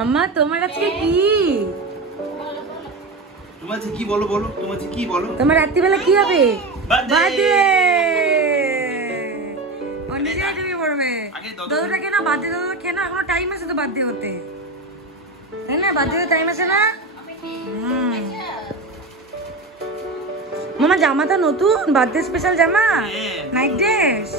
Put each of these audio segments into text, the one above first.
আম্মা তোমার আজকে কি? তোমার আজকে কি বলো বলো, তোমার আজকে কি বলো? তোমার রাত্রিবেলা কি হবে? বার্থডে। অনেক তুমি পড়বে। দাদুটা কেন বার্থডে দাদু কেন এখনো টাইম আছে তো বার্থডে হতে, তাই না? বার্থডে টাইম আছে না? মামা জামাটা নতুন বার্থডে স্পেশাল জামা, নাইট ড্রেস।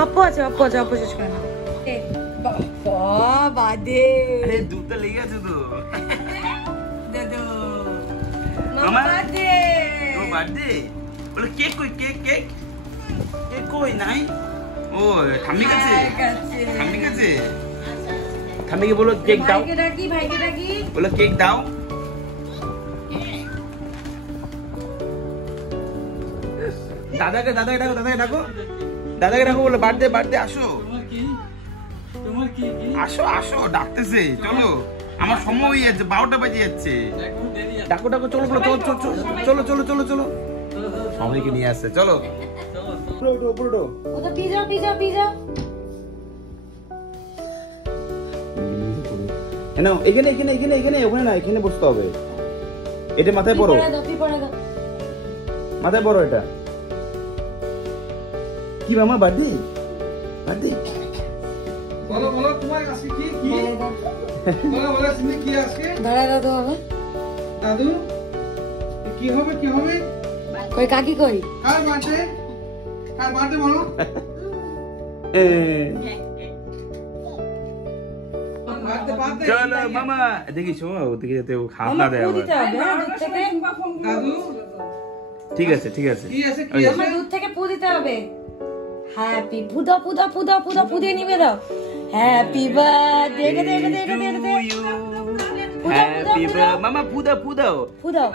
আপু আছে, আপু আছে, আপু শেষ করে না। বাদে দুধটা লেগে আছে তো দাদু মামা বাদে ও বার্থডে বলে কেক কই, কেক কেক কেক কই নাই? ও ঠাম্মি কাছে, ঠাম্মি কাছে। ঠাম্মিকে বলো কেক দাও, ভাইকে ডাকি, ভাইকে ডাকি, বলো কেক দাও। দাদাকে দাদাকে ডাকো, দাদাকে ডাকো, দাদাকে ডাকো, বলো বার্থডে বার্থডে আসো, আসো আসো ডাকতেছে। চলো আমার সময় হয়ে যাচ্ছে, 12টা বেজে যাচ্ছে। ডাকো ডাকো, চলো চলো চলো চলো চলো চলো চলো, সবাইকে নিয়ে আসছে। চলো ওটা পিজা পিজা পিজা এখানে এখানে এখানে এখানে, ওখানে না, এখানে বসতে হবে। এটা মাথায় পড়ো, মাথায় পড়ো। এটা কি মামা বার্থডে? বার্থডে বলো বলো তোমার কাছে কি কি বলো বলো তুমি কি আজকে দাদা দাদু হবে, দাদু কি হবে কি হবে? কই কাকি কই? কার বার্থডে? কার বার্থডে বলো? চলো মামা দেখিস, ওদিকে যাতে খারাপ না দেয় আবার। দাদু ঠিক আছে ঠিক আছে, কি আছে কি আছে? দুধ থেকে পু দিতে হবে। হ্যাপি পুদা পুদা পুদা পুদা পুদিয়ে নিবে দাও। হ্যাপি বার্থডে কে দে দে দে দে দে হ্যাপি বার্থডে মামা, পুদা পুদাও পুদাও।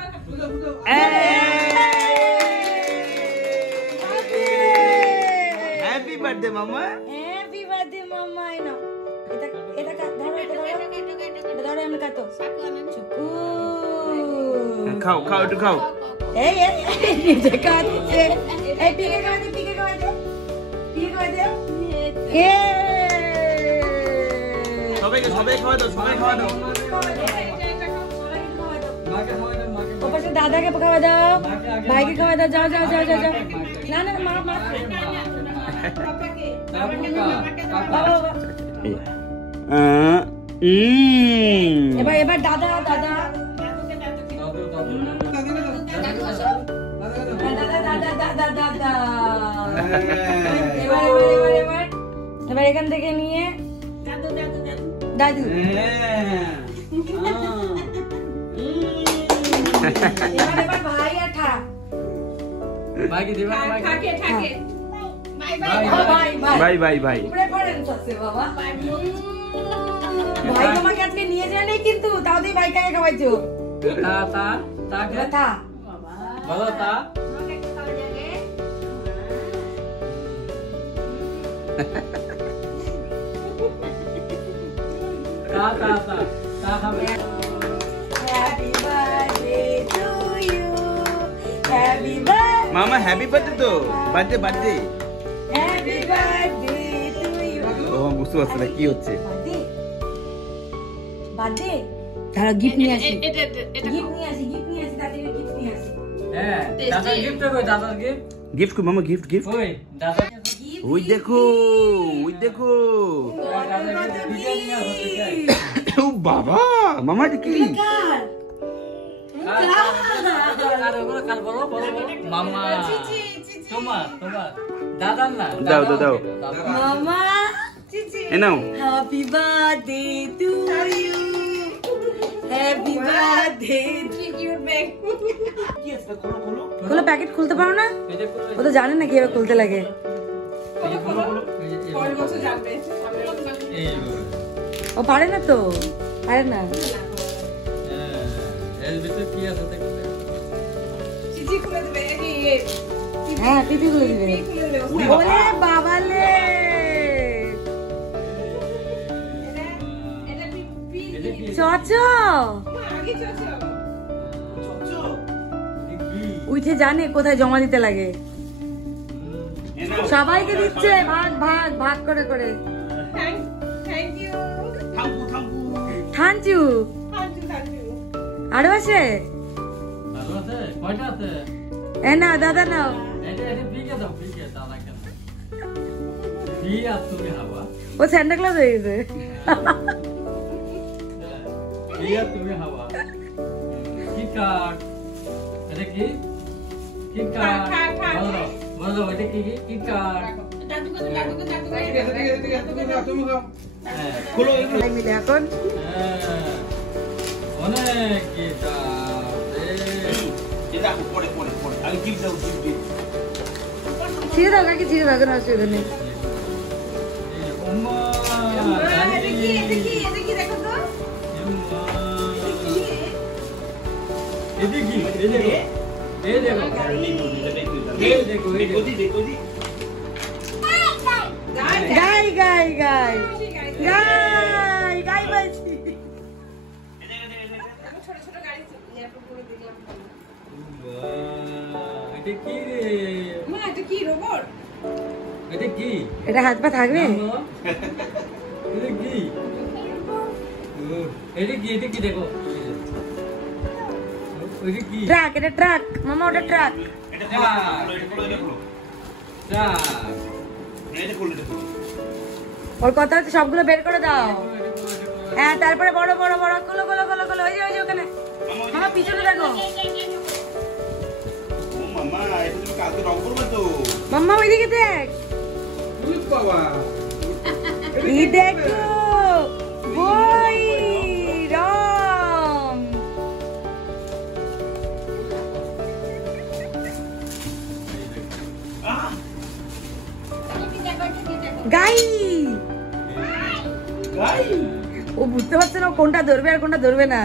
হ্যাপি বার্থডে মামা, হ্যাপি বার্থডে মামা। এই নাও, এটা এটা ধরো, এটা ধরো, আমি কাটো। চুকু খাও খাও একটু খাও। এই এই নিজে কাটছে। এই পিকে খাওয়া দে, পিকে খাওয়া দে, পিকে খাওয়া দে। সবাইকে সবাই খাওয়া দাও, সবাই খাওয়া দাও। ওপাশে দাদাকে খাওয়া দাও, ভাইকে খাওয়া দাও। যাও যাও যাও যাও যাও। না না মা মা এবার এবার দাদা দাদা দাদা দাদা দাদা। এবার এবার এবার এবার এবার এখান থেকে নিয়ে দাদু। এবার এবার ভাই আর ঠা ভাইকে দিবা ঠাকে ঠাকে। ভাই ভাই ভাই প্রেফারেন্স আছে বাবা। ভাই তোমাকে আজকে নিয়ে যায় নাই কিন্তু, তাও তুই ভাই কাকে খাওয়াইছো? তা তা তা তা বলো তা তা তা তা তা হবে। Happy birthday to you, happy birthday মামা হ্যাপি বার্থডে তো, birthday birthday. Happy birthday to you. ও বুঝতে পারছে না কি হচ্ছে। বার্থডে বার্থডে তারা গিফট নিয়ে আসি, গিফট নিয়ে আসি, গিফট নিয়ে আসি, তাদের গিফট নিয়ে আসি। হ্যাঁ দাদার গিফট কই? দাদার গিফট গিফট কই মামা, গিফট গিফট কই? দাদা ওই দেখো, ওই দেখো। ও বাবা মামা এটা কি? কার কার বলো বলো মামা তোমার তোমার দাদার না, দাও দাও দাও, মামা চিচি। এ নাও। Happy birthday to you, happy birthday. Cute bag. কি আছে খোলো খোলো। খোলো, প্যাকেট খুলতে পারো না? ও তো জানে না কিভাবে খুলতে লাগে। ও পারে না তো, পারে না। এর ভিতরে কি আছে দেখো। হ্যাঁ পিপি খুলে দিবে। ওরে বাবালে, চচ উঠে জানে কোথায় জমা দিতে লাগে, সবাইকে দিচ্ছে ভাগ ভাগ ভাগ করে করে। Thank you. আরো আছে? এ না দাদা নাও। ও স্যান্টা ক্লজ হয়ে গেছে। মিলে এখন ছিঁড়ে দাও নাকি? ছিঁড়ে দাও, কোনো অসুবিধা নেই। গাই গাই গাই গাই গাই বলছি। এটা হাত পা থাকবে? ট্রাক, এটা ট্রাক মামা, ওটা ট্রাক। ওর কথা হচ্ছে সবগুলো বের করে দাও। হ্যাঁ, তারপরে বড় বড় বড় গুলো গুলো গুলো গুলো ওই যে ওখানে মামা পিছনে দেখো। মাম্মা ওইদিকে দেখ, এই দেখো বই রং। গাই ও বুঝতে পারছে না কোনটা ধরবে আর কোনটা ধরবে না।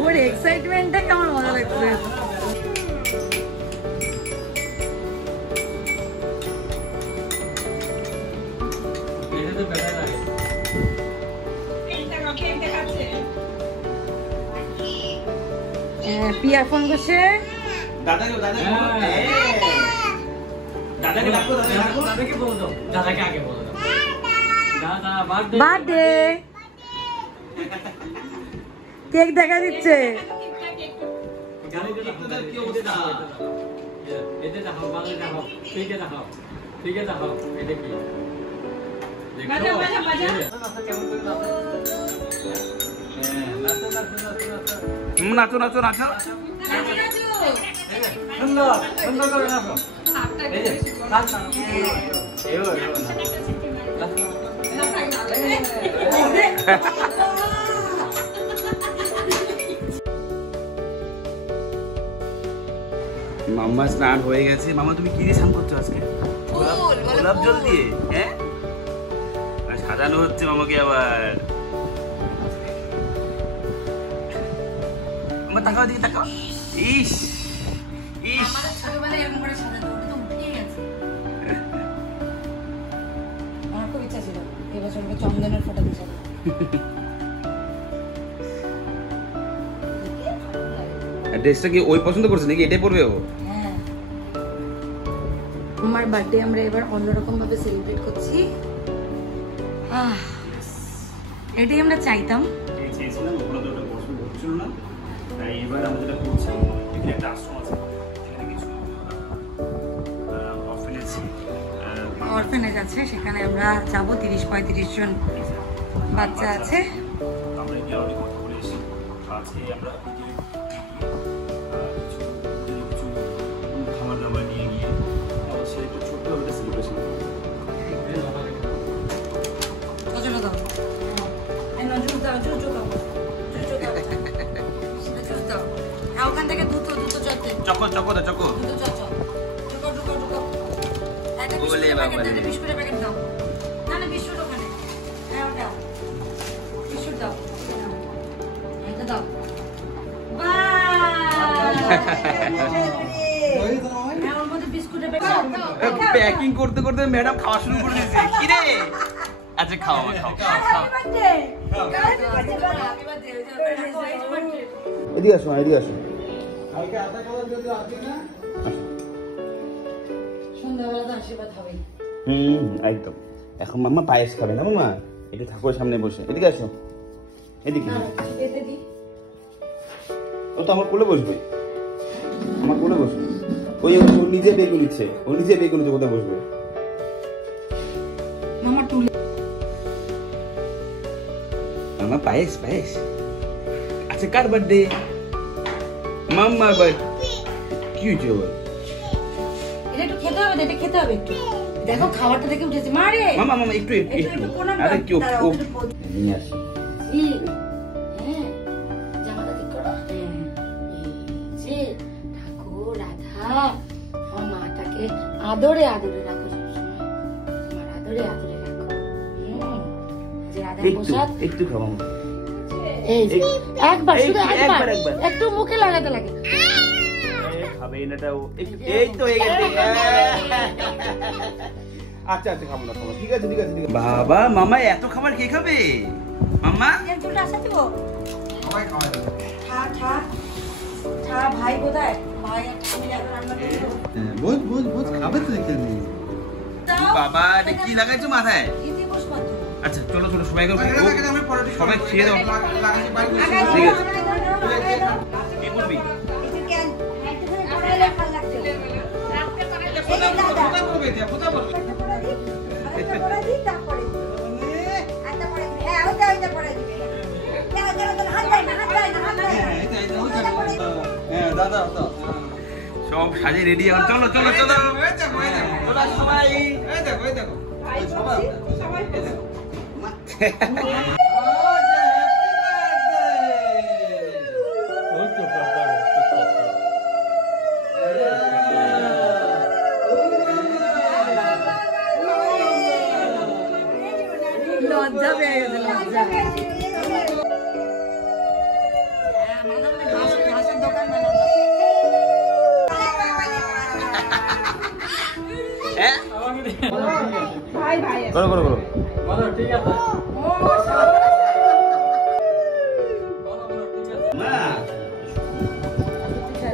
ওর এক্সাইটমেন্টটা কেমন মজা লাগছে। পিয়া ফোন করছে। দাদাকে বলো দাও, দাদাকে আগে বলো দাও। দাদা বার্থডে কেক দেখা দিচ্ছে। নাচো নাচো নাচো। সুন্দর সুন্দর করে নাচো। মাম্মা স্নান হয়ে গেছে। মামা তুমি কি দিয়ে স্নান করছো আজকে? গোলাপ জল দিয়ে? হ্যাঁ, সাজানো হচ্ছে মামাকে আবার। আমার তাকাও, দিকে তাকাও। ইস ইস, ছোটবেলায় এরকম করে সাজাতো, ওটা তো উঠে গেছে। আমার খুব ইচ্ছা ছিল এবছর ওকে চন্দনের ফটো দিতে। ড্রেসটা কি ওই পছন্দ করছে নাকি এটাই পরবে ও? হ্যাঁ, আমার বার্থডে আমরা এবার অন্যরকম ভাবে সেলিব্রেট করছি। এটাই আমরা চাইতাম। চেয়েছিলাম ওগুলো তো ওটা পছন্দ হচ্ছিল না, তাই এবার আমরা যেটা করছি, এখানে একটা আশ্রম আছে, এখানে কিছু অরফেনেজ আছে, সেখানে আমরা যাবো। 30-35 জন বাচ্চা আছে। আমরা গিয়ে অনেক কথা বলে এসেছি। আছে আমরা চকো দাও চকো বলে বাবা রে বিস্কুটের প্যাকেট দাও না না বিস্কুট ওখানে হ্যাঁ ওটা বিস্কুট দাও এটা দাও প্যাকিং করতে করতে ম্যাডাম খাওয়া শুরু করে দিয়েছে কি রে আচ্ছা খাও খাও এদিকে আসো এদিকে আসো একদম এখন মাম্মা পায়েস খাবে না মাম্মা একটু ঠাকুরের সামনে বসে এদিকে আসো এদিকে ও তো আমার কোলে বসবে আমার কোলে বসবে ওই ও নিজে বেগুন নিচ্ছে ও নিজে বেগুন নিচ্ছে কোথায় বসবে মামা পায়েস পায়েস আচ্ছা কার বার্থডে মাম্মার বার্থডে কি হয়েছে ওর এটা একটু খেতে হবে এটা খেতে হবে একটু দেখো খাবারটা দেখে উঠেছে মারে মামা মামা একটু আরে কি নিয়ে আসি জামাটা ঠিক করো যে ঠাকুর রাধা আমার মাটাকে আদরে আদরে রাখো আমার আদরে আদরে রাখো যে রাধা প্রসাদ একটু খাও মামা এই একবার শুধু একবার একটু মুখে লাগাতে লাগে খাবে এটাও এই তো হয়ে গেছে আচ্ছা আচ্ছা খাবো না খাবো ঠিক আছে ঠিক আছে বাবা মামা এত খাবার কে খাবে মাম্মা চুলটা আসা দিব সবাই খাওয়া যাবে ঠা ভাই কোথায় ভাই আমি এখন রান্না করব বোঝ খাবে তো এখানে বাবা এটা কি লাগাইছো মাথায় ইতি বস কত আচ্ছা চলো চলো সবাই সবাই খেয়ে দাও ঠিক আছে কি বলবি সব সাজে রেডি এখন চলো চলো চলো সবাই লজ্জা পেয়ে গেছে লজ্জা ঘাসের দোকান করো করো করো ঠিক আছে না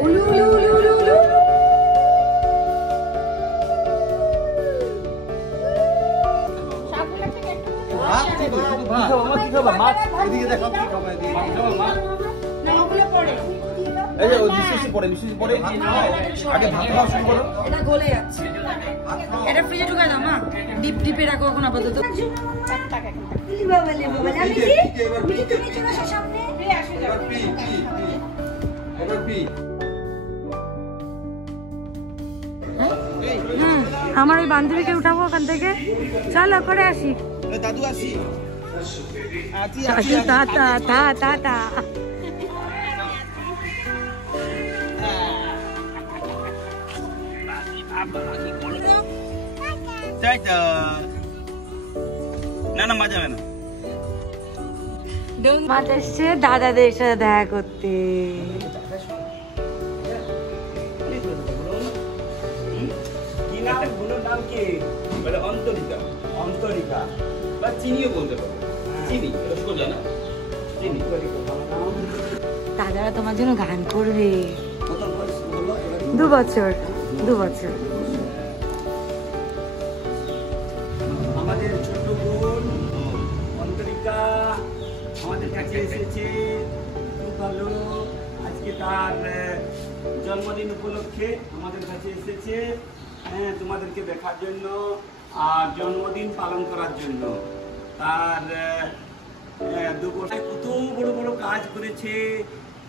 উলু উলু উলু উলু উলু কি খাবা মাছ এদিকে দেখো কি খাবা এদিকে মাছ নামগুলো পড়ে এই যে বিশেষ পরে আগে ভাত খাওয়া শুরু করো এটা গলে যাচ্ছে এটা ফ্রিজে ঢুকায় দাও মা ডিপে রাখো এখন আপাতত আমার ওই বান্ধবীকে উঠাবো ওখান থেকে চলো করে আসি দাদু আসি টাটা টাটা তাই তো না না মজা হবে না মাছ এসছে দাদাদের সাথে দেখা করতে কি নাম বলুন নাম কি বলে অন্তরিকা অন্তরিকা বা চিনিও বলতে পারো চিনি রসগোল জানা চিনি দাদারা তোমার জন্য গান করবে 2 বছর আমাদের ছোট্ট বোন অন্তরিকা আমাদের কাছে এসেছে খুব ভালো আজকে তার জন্মদিন উপলক্ষে আমাদের কাছে এসেছে তোমাদেরকে দেখার জন্য আর জন্মদিন পালন করার জন্য তার 2 বছর কত বড় বড় কাজ করেছে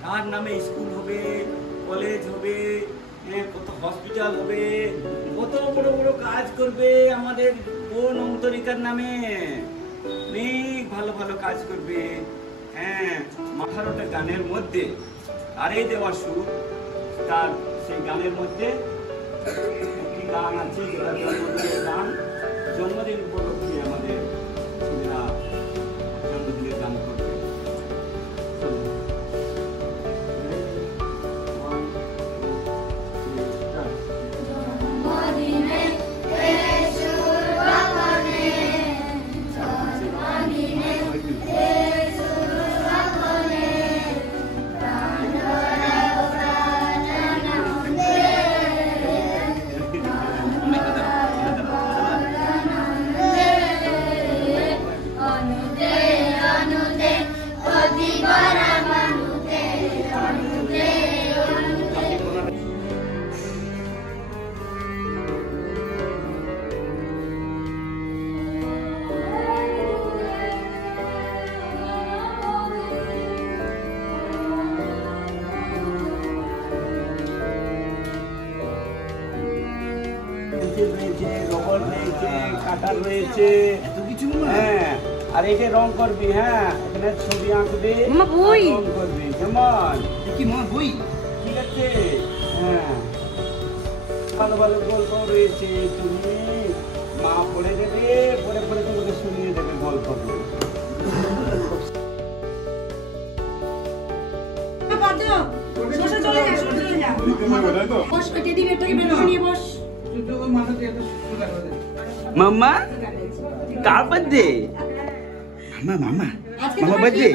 তার নামে স্কুল হবে কলেজ হবে কত হসপিটাল হবে কত বড় বড় কাজ করবে আমাদের বোন অন্তরিকার নামে অনেক ভালো ভালো কাজ করবে 18টা গানের মধ্যে আরে দেওয়ার সুর তার সেই গানের মধ্যে একটি গান আছে যেটা জন্মদিনের গান। জন্মদিন উপলক্ষে আমাদের ছেলেরা জন্মদিনের গান করবে। কাটার রয়েছে এত কিছু। হ্যাঁ, আর এই যে রং করবি। হ্যাঁ, এখানে ছবি আঁকবি, রং করবি। কেমন কি মা বই? ঠিক আছে। হ্যাঁ, ভালো ভালো গল্প রয়েছে, তুমি মা পড়ে দেবে, পড়ে পড়ে তোমাকে শুনিয়ে দেবে গল্পগুলো। মাম্মা কার বার্থডে? মামা মামা মামা বার্থডে।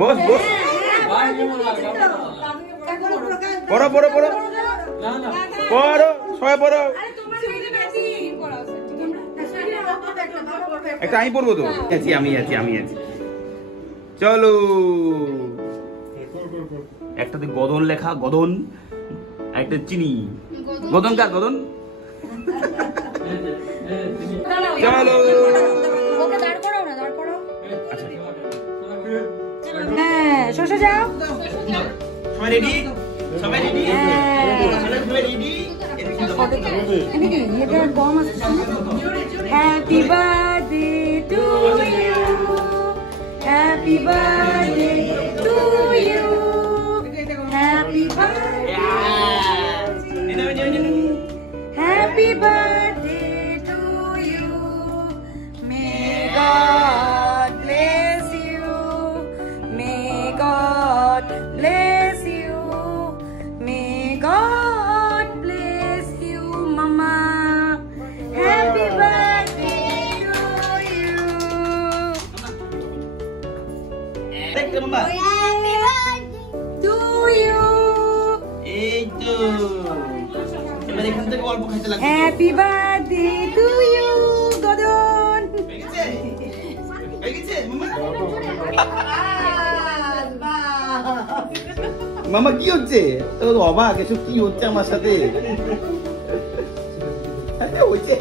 বস বস, পড়ো পড়ো পড়ো পড়ো, সবাই পড়ো। একটা আমি পড়বো তো। আমি আছি। চলো, একটাতে গদন লেখা, গদন। একটা চিনি, গদন কার? গদন। চলো, হ্যাঁ শোষা যাও। সবাই রেডি? সবাই ready? Happy birthday to you, happy birthday to you, happy birthday, happy birthday to you. May God bless you, may God bless you, may God bless you মামা, happy birthday to you. To you. এই তো এবার এখান থেকে অল্প খাইতে লাগবে। Happy birthday to you গদন। মামা কি হচ্ছে? অবাক, এসব কি হচ্ছে আমার সাথে? হয়েছে